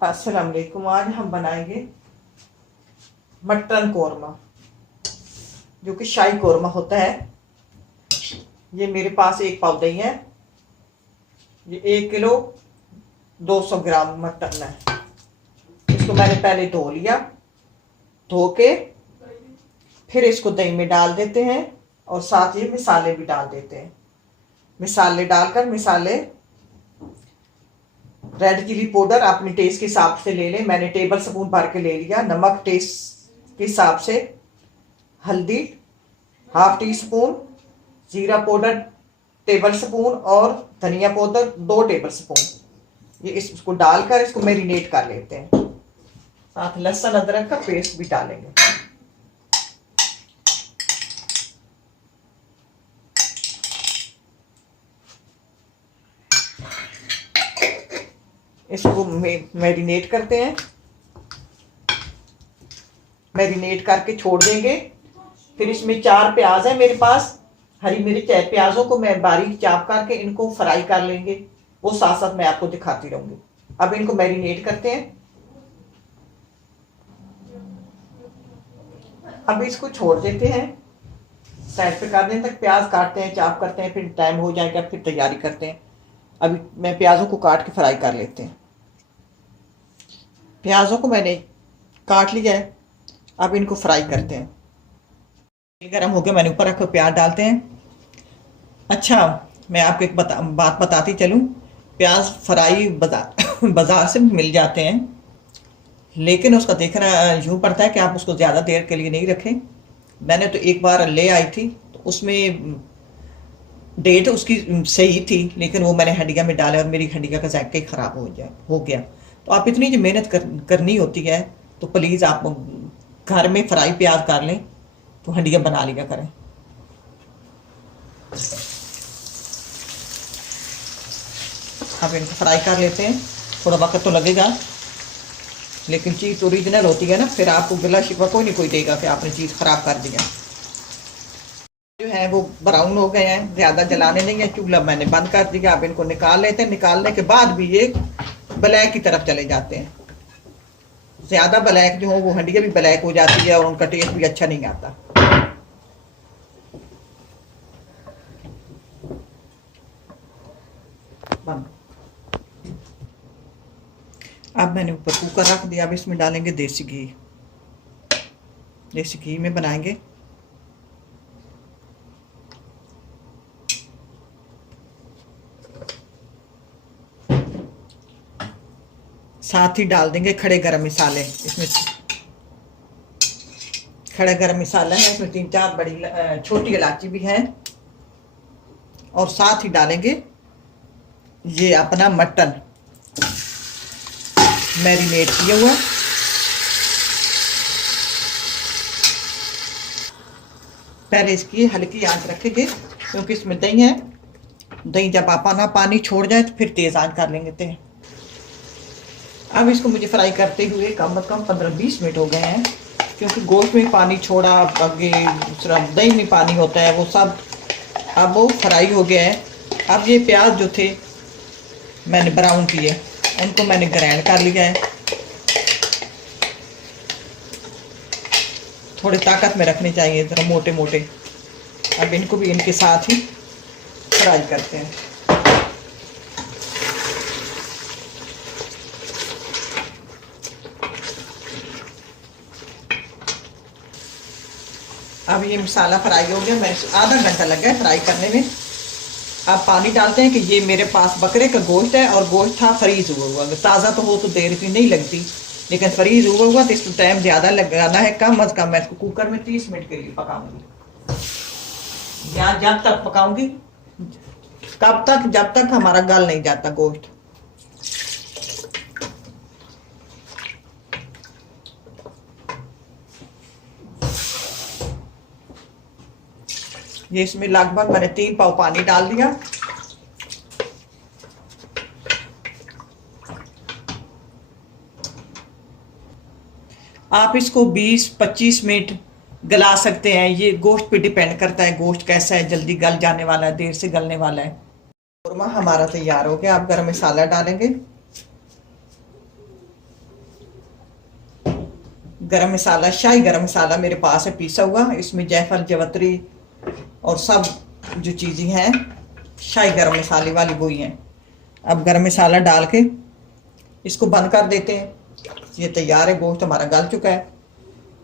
अस्सलाम वालेकुम। आज हम बनाएंगे मटन कौरमा, जो कि शाही कौरमा होता है। ये मेरे पास एक पाव दही है। ये 1 किलो 200 ग्राम मटन है। इसको मैंने पहले धो लिया। धो के फिर इसको दही में डाल देते हैं और साथ ही मिसाले भी डाल देते हैं। मिसाले डालकर रेड चिली पाउडर अपने टेस्ट के हिसाब से ले लें। मैंने टेबल स्पून भर के ले लिया। नमक टेस्ट के हिसाब से, हल्दी ½ टी स्पून, जीरा पाउडर टेबल स्पून और धनिया पाउडर 2 टेबल स्पून। ये इसको डालकर इसको मैरिनेट कर लेते हैं। साथ लहसुन अदरक का पेस्ट भी डालेंगे। इसको मैरिनेट करते हैं। मैरिनेट करके छोड़ देंगे। फिर इसमें 4 प्याज है मेरे पास, हरी मिर्च है। प्याजों को मैं बारीक चाप करके इनको फ्राई कर लेंगे। वो साथ साथ मैं आपको दिखाती रहूंगी। अब इनको मैरिनेट करते हैं। अब इसको छोड़ देते हैं, साइड पे कर दें तक। प्याज काटते हैं, चाप करते हैं, फिर टाइम हो जाएगा, फिर तैयारी करते हैं। अभी मैं प्याजों को काट के फ्राई कर लेते हैं। प्याजों को मैंने काट लिया है। अब इनको फ्राई करते हैं। तेल गरम हो गया, मैंने ऊपर रखो, प्याज डालते हैं। अच्छा, मैं आपको एक बात बताती चलूँ। प्याज फ्राई बाजार से मिल जाते हैं, लेकिन उसका देखना यूँ पड़ता है कि आप उसको ज़्यादा देर के लिए नहीं रखें। मैंने तो एक बार ले आई थी, तो उसमें डेट उसकी सही थी, लेकिन वो मैंने हंडिया में डाला और मेरी हंडिया का जायका ही ख़राब हो गया। तो आप इतनी जो मेहनत करनी होती है, तो प्लीज़ आप घर में फ्राई प्याज कर लें, तो हंडिया बना लिया करें। अब इनको फ्राई कर लेते हैं। थोड़ा वक्त तो लगेगा, लेकिन चीज़ ओरिजिनल होती है ना, फिर आपको गिला शिकवा कोई नहीं कोई देगा कि आपने चीज़ ख़राब कर दिया। जो है वो ब्राउन हो गए हैं, ज़्यादा जलाने नहीं है। चूल्हा मैंने बंद कर दिया। अब इनको निकाल लेते हैं। निकालने के बाद भी ये ब्लैक की तरफ चले जाते हैं। ज़्यादा ब्लैक जो हो, वो हंडिया भी ब्लैक हो जाती है और उनका टेस्ट भी अच्छा नहीं आता। अब मैंने ऊपर कुकर रख दिया। अब इसमें डालेंगे देसी घी। देसी घी में बनाएंगे। साथ ही डाल देंगे खड़े गरम मसाले। इसमें खड़े गरम मसाला है, इसमें 3-4 बड़ी छोटी इलायची भी है। और साथ ही डालेंगे ये अपना मटन मैरिनेट किया हुआ। पहले इसकी हल्की आंच रखेंगे, क्योंकि इसमें दही है। दही जब अपना पानी छोड़ जाए तो फिर तेज आंच कर लेंगे। अब इसको मुझे फ्राई करते हुए कम से कम 15-20 मिनट हो गए हैं, क्योंकि गोश्त में पानी छोड़ा, आगे दूसरा दही में पानी होता है, वो सब अब वो फ्राई हो गया है। अब ये प्याज जो थे मैंने ब्राउन किए, उनको मैंने ग्राइंड कर लिया है। थोड़े ताकत में रखने चाहिए, ज़रा मोटे मोटे। अब इनको भी इनके साथ ही फ्राई करते हैं। अब ये मसाला फ्राई हो गया। मैं आधा घंटा लग गया फ्राई करने में। अब पानी डालते हैं कि ये मेरे पास बकरे का गोश्त है और गोश्त था फ्रीज हुआ। ताज़ा तो हो तो देर की नहीं लगती, लेकिन फ्रीज हुआ तो इसको टाइम ज़्यादा लगाना है। कम अज़ कम मैं इसको कुकर में 30 मिनट के लिए पकाऊंगी। या जब तक पकाऊंगी, कब तक, जब तक हमारा गल नहीं जाता गोश्त। ये इसमें लगभग मैंने 3 पाव पानी डाल दिया। आप इसको 20-25 मिनट गला सकते हैं। ये गोश्त पे डिपेंड करता है, गोश्त कैसा है, जल्दी गल जाने वाला है, देर से गलने वाला है। कौरमा हमारा तैयार हो गया। आप गरम मसाला डालेंगे। गरम मसाला, शाही गरम मसाला मेरे पास है पीसा हुआ, इसमें जायफल जवतरी और सब जो चीज़ें हैं शाही गरम मसाले वाली वही हैं। अब गरम मसाला डाल के इसको बंद कर देते हैं। ये तैयार है, गोश्त हमारा गल चुका है।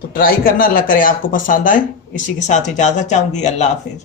तो ट्राई करना, अल्लाह करे आपको पसंद आए। इसी के साथ इजाज़त चाहूँगी। अल्लाह हाफिज़।